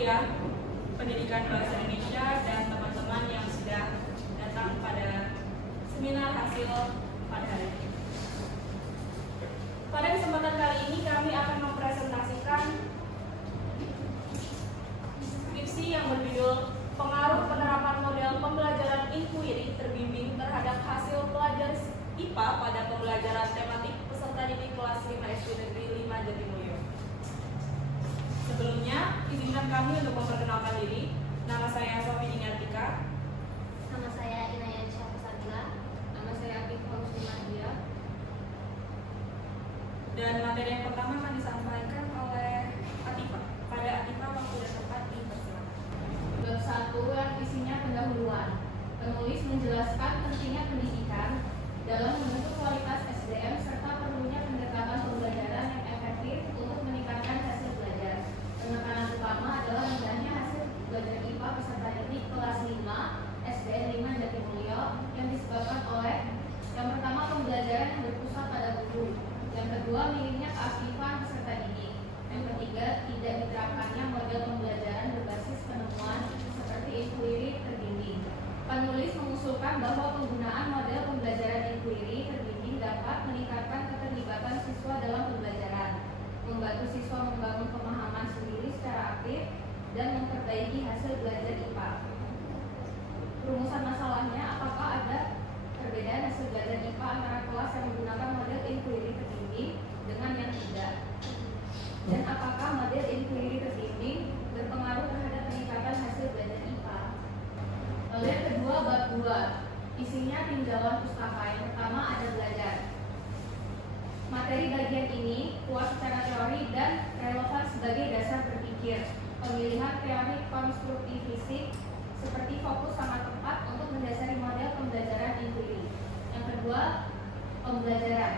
kuliah Pendidikan Bahasa Indonesia dan teman-teman yang sudah datang pada seminar hasil pada hari ini. Pada kesempatan kali ini kami akan mempresentasikan skripsi yang berjudul Pengaruh Penerapan Model Pembelajaran Inquiry Terbimbing terhadap hasil pelajar IPA pada pembelajaran tematik peserta didik kelas 5 SD Negeri 5 Jatimulyo. Sebelumnya, izinkan kami untuk memperkenalkan diri. Nama saya Sofi Diniartika. Nama saya Inaya Syafasabila. Nama saya Afifah Husnimadia. Dan materi yang pertama akan disampaikan oleh Atifah. Pada Atifah, waktu dan tempat dipersilakan. Bab 1 yang isinya pendahuluan. Penulis menjelaskan pentingnya pendidikan dalam membentuk kualitas SDM serta perlunya pendekatan pembelajaran yang efektif untuk meningkatkan hasil belajar. Penekanan utama adalah rendahnya hasil belajar IPA peserta didik kelas 5 SDN 5 Jatimulyo yang disebabkan oleh yang pertama pembelajaran yang berpusat pada guru, yang kedua minimnya keaktifan peserta didik, yang ketiga tidak diterapkannya model pembelajaran berbasis penemuan seperti inquiry terbimbing. Penulis mengusulkan bahwa penggunaan model pembelajaran inquiry terbimbing dapat meningkatkan keterlibatan siswa dalam pembelajaran, membantu siswa membangun pemahaman sendiri secara aktif, dan memperbaiki hasil belajar IPA. Rumusan masalahnya, apakah ada perbedaan hasil belajar IPA antara kelas yang menggunakan model inquiry terbimbing dengan yang tidak? Dan apakah model inquiry terbimbing berpengaruh terhadap peningkatan hasil belajar IPA? Lalu yang kedua, bab 2. Isinya tinjauan pustaka. Yang pertama ada belajar. Materi bagian ini kuat secara teori dan relevan sebagai dasar berpikir. Pemilihan teori konstruktif fisik seperti fokus sangat tepat untuk mendasari model pembelajaran inquiry. Yang kedua, pembelajaran.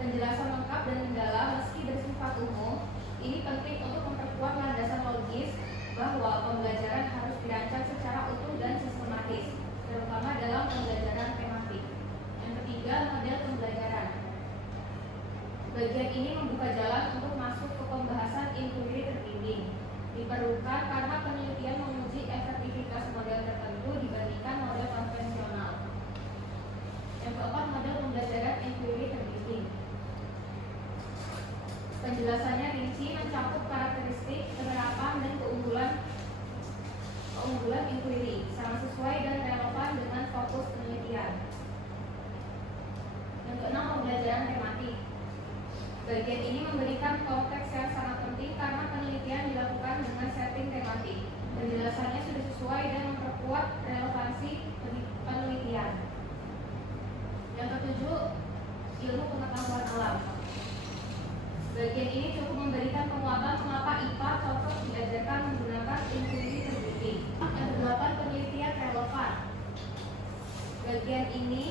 Penjelasan lengkap dan mendalam meski bersifat umum, ini penting untuk memperkuat landasan logis bahwa pembelajaran harus dirancang secara utuh dan sistematis, terutama dalam pembelajaran tematik. Yang ketiga, model pembelajaran. Bagian ini membuka jalan untuk masuk ke pembahasan inquiry terbimbing. Diperlukan karena penelitian menguji efektivitas model tertentu dibandingkan model konvensional. Yang keempat, model pembelajaran inquiry terbimbing. Penjelasannya rinci, mencakup karakteristik, penerapan, dan keunggulan inquiry, sangat sesuai dan relevan dengan fokus penelitian. Yang keenam, pembelajaran tematik. Bagian ini memberikan konteks yang sangat penting karena penelitian dilakukan dengan setting tematik. Penjelasannya sudah sesuai dan memperkuat relevansi penelitian. Yang ketujuh, ilmu pengetahuan alam. Bagian ini cukup memberikan penguatan mengapa IPA cocok diajarkan menggunakan inquiry terbimbing. Yang kedelapan, penelitian relevan. Bagian ini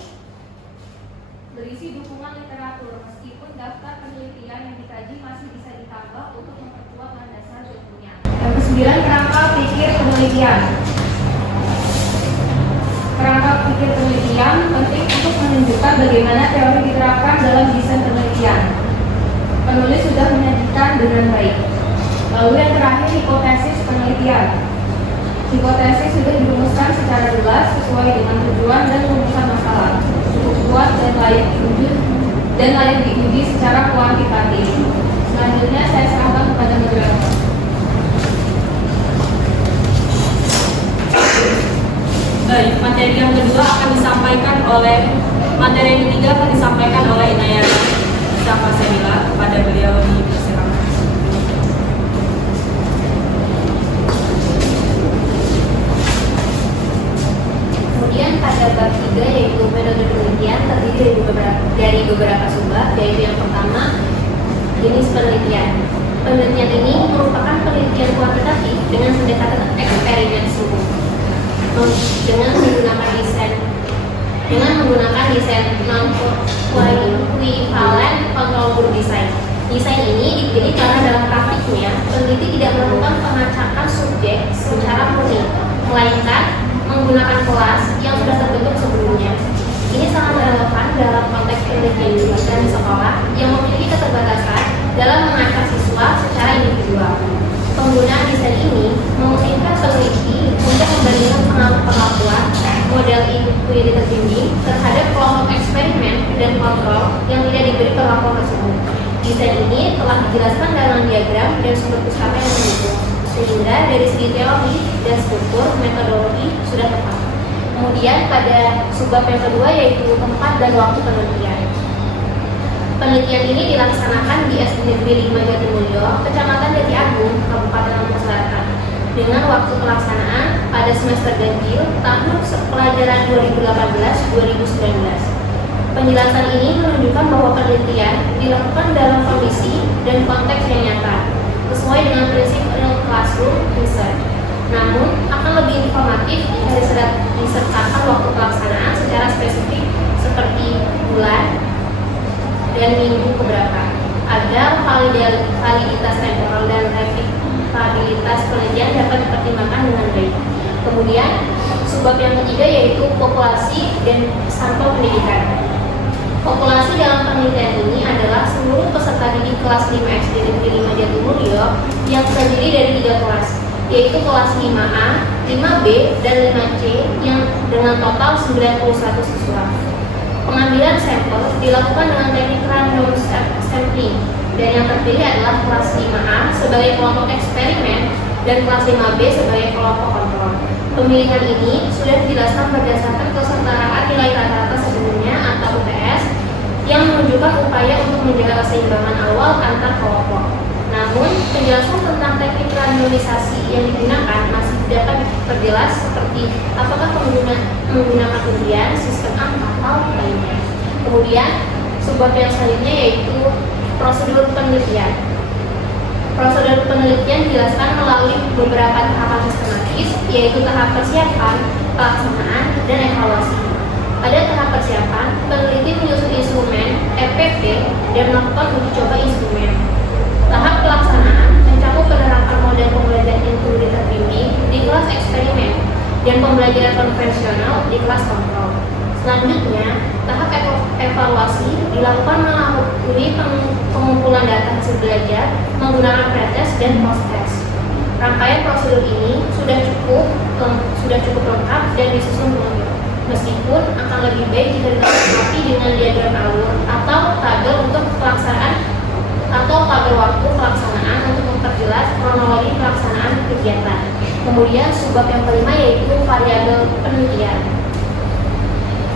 berisi dukungan literatur, meskipun daftar penelitian yang dikaji masih bisa ditambah untuk memperkuat landasan ilmunya. Yang kesembilan, kerangka pikir penelitian. Kerangka pikir penelitian penting untuk menunjukkan bagaimana teori diterapkan dalam desain penelitian. Penulis sudah menyajikan dengan baik. Lalu yang terakhir, hipotesis penelitian. Hipotesis sudah dirumuskan secara jelas sesuai dengan tujuan dan rumusan masalah, cukup kuat dan layak diuji secara kuantitatif. Selanjutnya saya serahkan kepada moderator. Baik, materi yang kedua akan disampaikan oleh materi yang ketiga akan disampaikan oleh Inaya Syafasabila. Kepada beliau dipersilakan. Kemudian pada bab 3 yaitu metode penelitian terdiri dari beberapa subbab, yaitu yang pertama jenis penelitian. Penelitian ini merupakan penelitian kuantitatif dengan pendekatan eksperimen sungguh dengan menggunakan desain non-equivalent control group design. Desain ini dipilih karena dalam praktiknya peneliti tidak melakukan pengacakan subjek secara murni, melainkan menggunakan kelas yang sudah terbentuk sebelumnya. Ini sangat relevan dalam konteks penelitian di sekolah yang memiliki keterbatasan dalam mengacak siswa secara individual. Penggunaan Desain ini telah dijelaskan dalam diagram dan sumber pustaka yang mendukung, sehingga dari segi teori dan struktur metodologi sudah tepat. Kemudian pada subbab yang kedua yaitu tempat dan waktu penelitian. Penelitian ini dilaksanakan di SD Negeri 5 Jatimulyo, Kecamatan Jati Agung, Kabupaten Lampung Selatan, dengan waktu pelaksanaan pada semester ganjil tahun pelajaran 2018-2019. Penjelasan ini menunjukkan bahwa penelitian dilakukan dalam kondisi dan konteks yang nyata, sesuai dengan prinsip real classroom research. Namun, akan lebih informatif jika disertakan waktu pelaksanaan secara spesifik seperti bulan dan minggu keberapa, agar validitas temporal dan replikabilitas penelitian dapat dipertimbangkan dengan baik. Kemudian, subbab yang ketiga yaitu populasi dan sampel pendidikan. Populasi dalam penelitian ini adalah seluruh peserta didik kelas 5 SD Negeri 5 Jatimulyo yang terdiri dari 3 kelas, yaitu kelas 5A, 5B, dan 5C yang dengan total 91 siswa. Pengambilan sampel dilakukan dengan teknik random sampling, dan yang terpilih adalah kelas 5A sebagai kelompok eksperimen dan kelas 5B sebagai kelompok kontrol. Pemilihan ini sudah dijelaskan berdasarkan kesetaraan nilai rata-rata sebelumnya atau UTS yang menunjukkan upaya untuk menjaga keseimbangan awal antar kelompok. Namun, penjelasan tentang teknik randomisasi yang digunakan masih dapat diperjelas seperti apakah menggunakan undian, sistem angka, atau lainnya. Kemudian, subbab yang selanjutnya yaitu prosedur penelitian. Prosedur penelitian dijelaskan melalui beberapa tahapan sistematis, yaitu tahap persiapan, pelaksanaan, dan evaluasi. Pada tahap persiapan, peneliti menyusun instrumen, RPP, dan melakukan uji coba instrumen. Tahap pelaksanaan mencakup penerapan model pembelajaran inklusif terbimbing di kelas eksperimen dan pembelajaran konvensional di kelas kontrol. Selanjutnya, tahap evaluasi dilakukan melalui pengumpulan data hasil belajar menggunakan pretest dan post-test. Rangkaian prosedur ini sudah cukup lengkap dan disusun menyeluruh. Meskipun akan lebih baik jika dilengkapi dengan diagram alur atau tabel untuk pelaksanaan atau tabel waktu pelaksanaan untuk memperjelas kronologi pelaksanaan kegiatan. Kemudian subbab yang kelima yaitu variabel penelitian.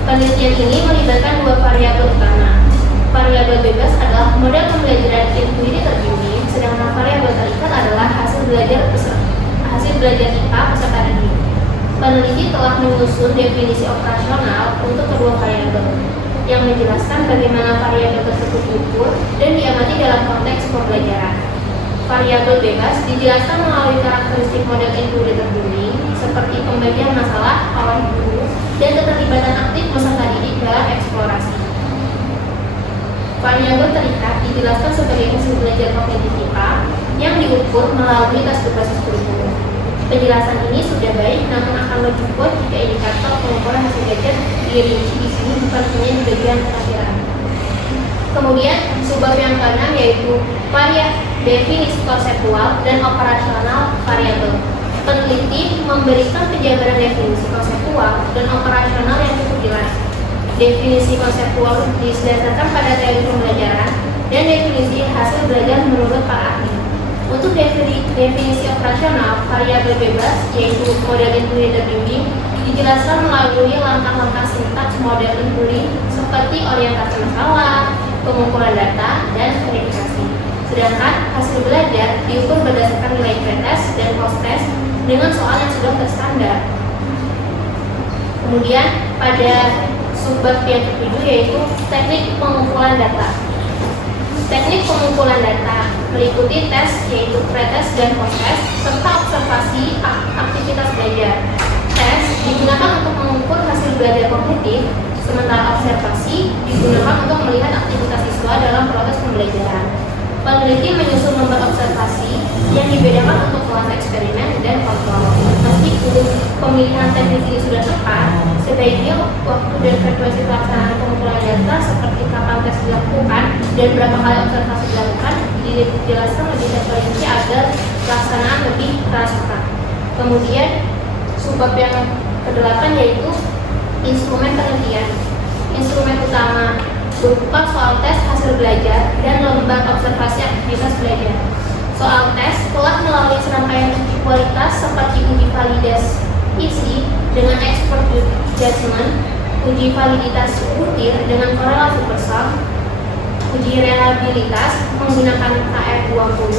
Penelitian ini melibatkan 2 variabel utama. Variabel bebas adalah model pembelajaran intuitif terbimbing, sedangkan variabel terikat adalah hasil belajar IPA peserta didik. Peneliti telah menyusun definisi operasional untuk kedua variabel yang menjelaskan bagaimana variabel tersebut diukur dan diamati dalam konteks pembelajaran. Variabel bebas dijelaskan melalui karakteristik model intuitif terbimbing seperti pembagian masalah oleh guru dan keterlibatan aktif peserta didik dalam eksplorasi. Variabel terikat dijelaskan sebagai hasil belajar kognitif IPA yang diukur melalui tes berbasis kurikulum. Penjelasan ini sudah baik, namun akan lebih kuat jika indikator pengukuran hasil belajar dirinci di sini bukan hanya di bagian perakhiran. Kemudian subbab yang keenam yaitu definisi konseptual dan operasional variabel. Peneliti memberikan penjabaran definisi konseptual dan operasional yang cukup jelas. Definisi konseptual didasarkan pada teori pembelajaran dan definisi hasil belajar menurut para ahli. Untuk definisi operasional variabel bebas yaitu model intuitif terbimbing dijelaskan melalui langkah-langkah sintaks model intuitif seperti orientasi masalah, pengumpulan data, dan verifikasi. Sedangkan hasil belajar diukur berdasarkan nilai pretest dan post-test dengan soal yang sudah terstandar. Kemudian pada subbab yang ketujuh yaitu teknik pengumpulan data. Teknik pengumpulan data meliputi tes yaitu pretest dan post-test serta observasi aktivitas belajar. Tes digunakan untuk mengukur hasil belajar kognitif, sementara observasi digunakan untuk melihat aktivitas siswa dalam proses pembelajaran. Peneliti menyusun nomor observasi yang dibedakan untuk kelas eksperimen dan kontrol. Meskipun pemilihan teknik ini sudah tepat, sebaiknya waktu dan frekuensi pelaksanaan pengumpulan data seperti kapan tes dilakukan dan berapa kali observasi dilakukan dijelaskan lebih terperinci agar pelaksanaan lebih transparan. Kemudian subbab yang ke-8 yaitu instrumen penelitian. Instrumen utama berupa soal tes hasil belajar dan lembar observasi aktivitas belajar. Soal tes telah melalui serangkaian uji kualitas seperti uji validasi isi dengan expert judgment, uji validitas butir dengan korelasi bersam, uji reliabilitas menggunakan KR20,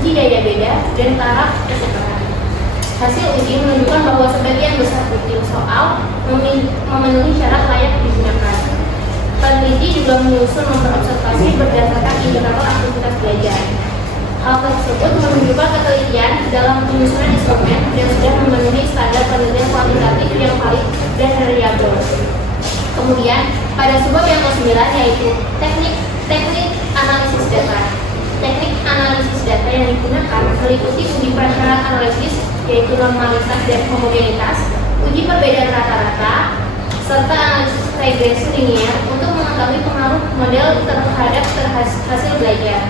uji daya beda, dan taraf kesetaraan. Hasil uji menunjukkan bahwa sebagian besar butir soal memenuhi syarat layak digunakan. Peneliti juga menyusun nomor observasi berdasarkan indikator aktivitas belajar. Hal tersebut menunjukkan ketelitian dalam penyusunan instrumen dan sudah memenuhi standar penelitian kuantitatif yang valid dan reliable. Kemudian, pada subbab yang ke-9 yaitu teknik analisis data. Teknik analisis data yang digunakan meliputi uji prasyarat analisis yaitu normalitas dan homogenitas, uji perbedaan rata-rata, serta analisis regresi linear untuk mengetahui pengaruh model terhadap hasil belajar.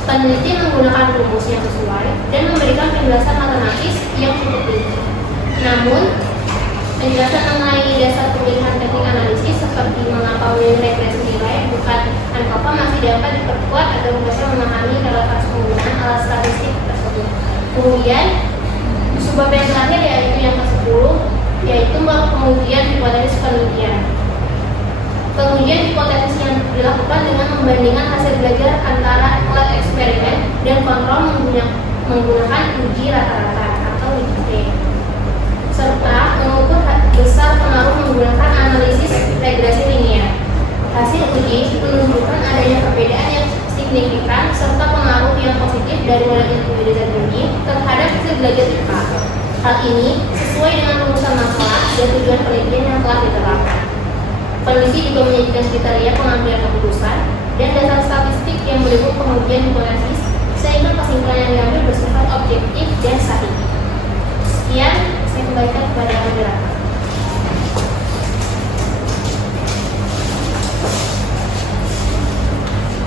Peneliti menggunakan rumus yang sesuai dan memberikan penjelasan matematis yang cukup rinci. Namun, penjelasan mengenai dasar pemilihan teknik analisis seperti mengapa memilih regresi nilai bukan ANCOVA masih dapat diperkuat agar bisa memahami relevansi penggunaan alat statistik tersebut. Kemudian, subbab yang terakhir yaitu yang ke-10 yaitu pengujian hipotesis penelitian. Pengujian hipotesis yang dilakukan dengan membandingkan hasil belajar antara lab eksperimen dan kontrol menggunakan uji rata-rata atau uji T, serta mengukur besar pengaruh menggunakan analisis regresi linear. Hasil uji menunjukkan adanya perbedaan yang signifikan serta pengaruh yang positif dari model intuitif ini terhadap hasil belajar IPA. Hal ini sesuai dengan rumusan masalah dan tujuan penelitian yang telah diterapkan. Peneliti juga menyajikan kriteria pengambilan keputusan dan dasar statistik yang mendukung pengujian hipotesis sehingga kesimpulan yang diambil bersifat objektif dan sahih. Sekian, saya kembalikan kepada moderator.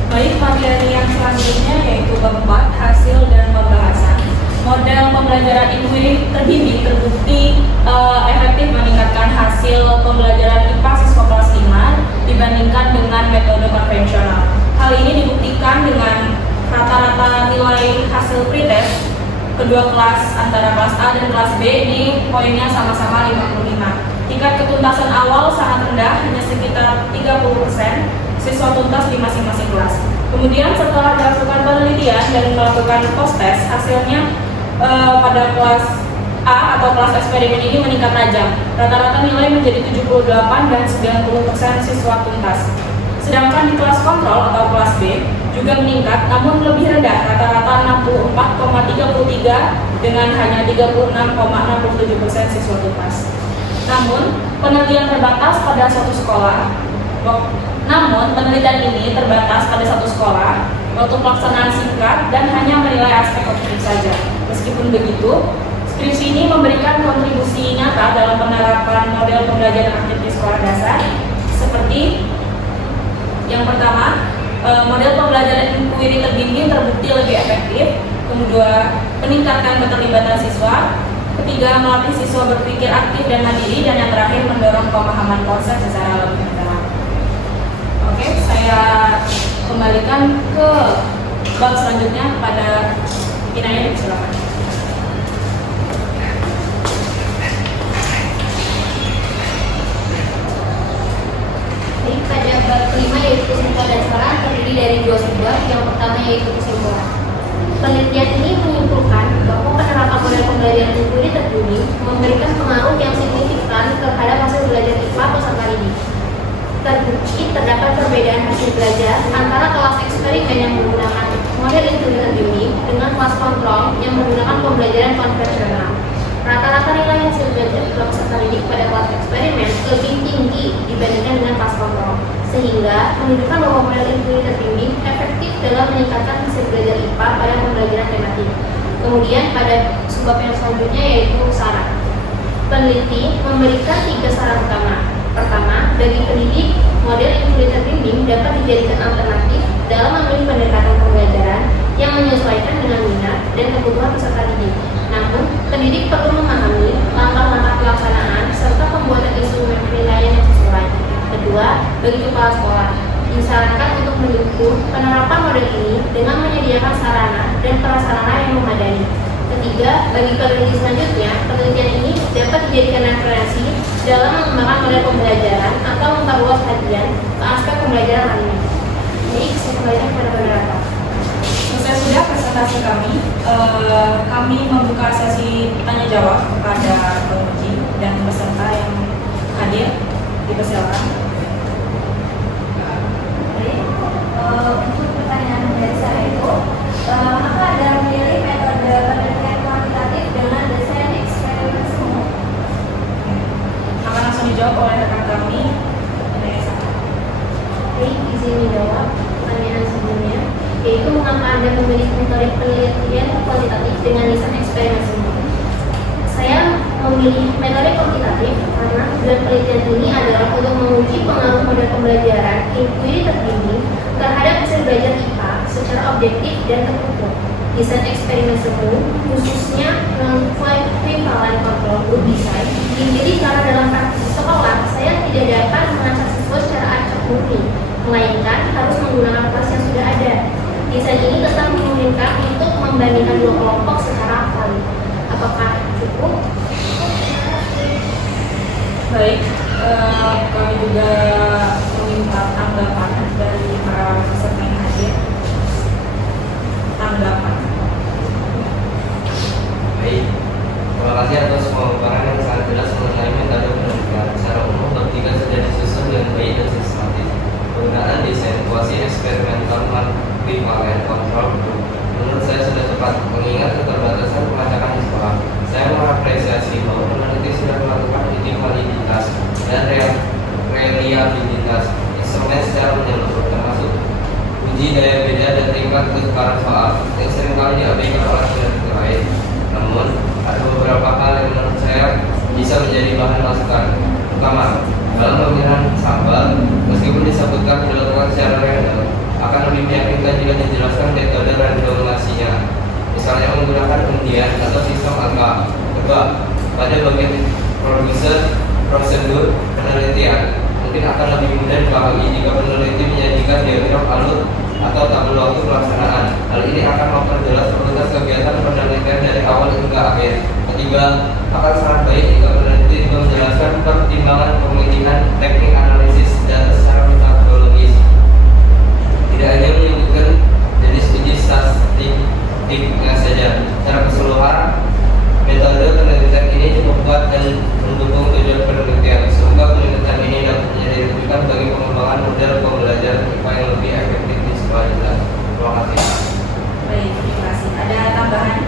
Baik, materi yang selanjutnya yaitu bab 4, hasil dan pembahasan. Model pembelajaran intuitif terbimbing terbukti efektif meningkatkan hasil pembelajaran IPA siswa kelas 5 dibandingkan dengan metode konvensional. Hal ini dibuktikan dengan rata-rata nilai hasil pretest kedua kelas antara kelas A dan kelas B di poinnya sama-sama 55. Tingkat ketuntasan awal sangat rendah, hanya sekitar 30% siswa tuntas di masing-masing kelas. Kemudian setelah dilakukan penelitian dan melakukan post-test, hasilnya pada kelas A atau kelas eksperimen ini meningkat tajam. Rata-rata nilai menjadi 78 dan 90% siswa tuntas. Sedangkan di kelas kontrol atau kelas B juga meningkat, namun lebih rendah, rata-rata 64,33 dengan hanya 36,67% siswa tuntas. Namun penelitian ini terbatas pada satu sekolah, waktu pelaksanaan singkat dan hanya menilai aspek objektif saja. Meskipun begitu, skripsi ini memberikan kontribusi nyata dalam penerapan model pembelajaran aktif di sekolah dasar, seperti yang pertama, model pembelajaran inquiry terbimbing terbukti lebih efektif. Kedua, meningkatkan keterlibatan siswa. Ketiga, melatih siswa berpikir aktif dan mandiri. Dan yang terakhir, mendorong pemahaman konsep secara lebih mendalam. Oke, saya kembalikan ke bab selanjutnya kepada Inaya, silakan. Pada bab kelima yaitu kesimpulan dan saran terdiri dari dua subbab. Yang pertama yaitu kesimpulan. Penelitian ini menyimpulkan bahwa penerapan model pembelajaran inquiry terbimbing memberikan pengaruh yang signifikan terhadap hasil belajar IPA peserta didik. Terbukti terdapat perbedaan hasil belajar antara kelas eksperimen yang menggunakan model inquiry terbimbing dengan kelas kontrol yang menggunakan pembelajaran konvensional. Rata-rata nilai hasil belajar peserta didik pada kelas eksperimen lebih tinggi dibandingkan dengan kelas kontrol, sehingga menunjukkan bahwa model inquiry terbimbing efektif dalam meningkatkan hasil belajar IPA pada pembelajaran tematik. Kemudian pada subbab yang selanjutnya yaitu saran. Peneliti memberikan 3 saran utama. Pertama, bagi pendidik, model inquiry terbimbing dapat dijadikan alternatif dalam memilih pendekatan pembelajaran yang menyesuaikan dengan minat dan kebutuhan peserta didik. Namun, pendidik perlu memahami langkah-langkah pelaksanaan serta pembuatan instrumen penilaian yang sesuai. Kedua, bagi kepala sekolah, Disarankan untuk mendukung penerapan model ini dengan menyediakan sarana dan prasarana yang memadai. Ketiga, bagi peneliti selanjutnya, penelitian ini dapat dijadikan referensi dalam mengembangkan model pembelajaran atau memperluas kajian ke aspek pembelajaran lainnya. Baik, saya kembalikan kepada moderator. Selesai sudah presentasi kami. Kami membuka sesi tanya jawab kepada penguji dan peserta yang hadir. Dipersilakan. Untuk pertanyaan dari saya itu, apakah ada memilih metode penelitian kuantitatif dengan desain eksperimen semu? Akan langsung dijawab oleh rekan kami, Vanessa. Baik, izin menjawab pertanyaan sebelumnya, yaitu mengapa Anda memilih metode penelitian kuantitatif dengan desain eksperimen semu? Saya memilih metode kuantitatif karena tujuan penelitian ini adalah untuk menguji pengaruh model pembelajaran intuisi terbimbing terhadap hasil belajar IPA secara objektif dan terukur. Desain eksperimen semu, khususnya non-equivalent control group design, dipilih karena dalam praktik sekolah saya tidak dapat mengacak siswa secara acak murni, melainkan harus menggunakan kelas yang sudah ada. Desain ini tetap memungkinkan untuk membandingkan dua kelompok secara valid. Apakah cukup? Baik, kami juga meminta tanggapan dari para peserta yang hadir. Tanggapan. Baik, terima kasih atas pemaparan yang sangat jelas mengenai metode penelitian. Secara umum, bertiga sudah disusun dengan baik dan sistematis. Penggunaan desain kuasi eksperimental non-equivalent control group menurut saya sudah tepat, mengingat keterbatasan pelacakan di sekolah. Saya mengapresiasi bahwa peneliti sudah melakukan uji validitas dan reliabilitas instrumen secara menyeluruh, termasuk uji daya beda dan tingkat kesukaran soal yang seringkali diabaikan oleh peneliti lain. Namun, ada beberapa hal yang menurut saya bisa menjadi bahan masukan. Pertama, dalam pemilihan sampel, meskipun disebutkan dilakukan secara random, akan lebih meyakinkan jika dijelaskan metode randomasinya, misalnya menggunakan undian atau sistem angka. Kedua, pada bagian prosedur penelitian mungkin akan lebih mudah dipahami jika peneliti menyajikan diagram alur atau tabel waktu pelaksanaan. Hal ini akan memperjelas prioritas kegiatan penelitian dari awal hingga akhir. Ketiga, akan sangat baik jika peneliti juga menjelaskan pertimbangan pemilihan teknik analisis data secara metodologis, tidak hanya menyebutkan jenis uji statistiknya saja. Secara keseluruhan, metode penelitian ini cukup kuat dan mendukung tujuan penelitian. Semoga penelitian ini dapat menjadi rujukan bagi pengembangan model pembelajaran IPA yang lebih efektif di sekolah kita. Terima kasih. Baik, terima kasih. Ada tambahan?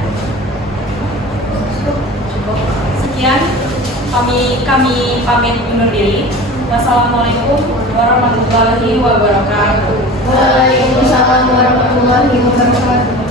Cukup. Sekian, kami pamit undur diri. Wassalamualaikum warahmatullahi wabarakatuh. Waalaikumsalam warahmatullahi wabarakatuh.